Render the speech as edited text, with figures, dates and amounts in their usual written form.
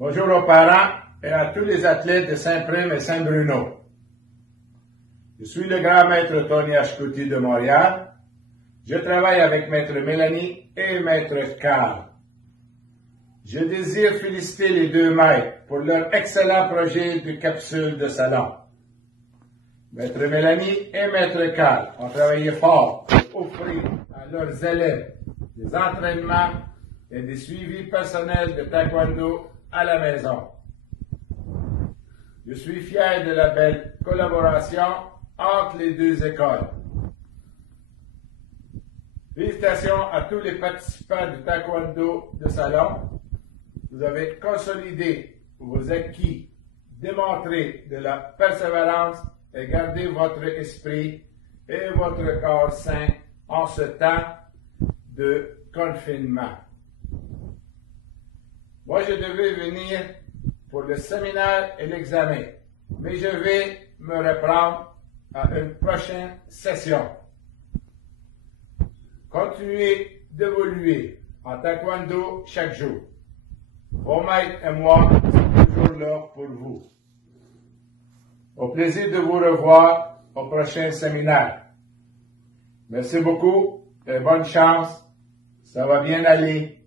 Bonjour aux parents et à tous les athlètes de Saint-Prime et Saint-Bruno. Je suis le grand maître Tony Ashkuti de Montréal. Je travaille avec maître Mélanie et maître Carl. Je désire féliciter les deux maîtres pour leur excellent projet de capsule de salon. Maître Mélanie et maître Carl ont travaillé fort pour offrir à leurs élèves des entraînements et des suivis personnels de taekwondo à la maison. Je suis fier de la belle collaboration entre les deux écoles. Félicitations à tous les participants du taekwondo de salon. Vous avez consolidé vos acquis, démontré de la persévérance et gardé votre esprit et votre corps sain en ce temps de confinement. Moi, je devais venir pour le séminaire et l'examen, mais je vais me reprendre à une prochaine session. Continuez d'évoluer en taekwondo chaque jour. Vos maîtres et moi sommes toujours là pour vous. Au plaisir de vous revoir au prochain séminaire. Merci beaucoup et bonne chance. Ça va bien aller.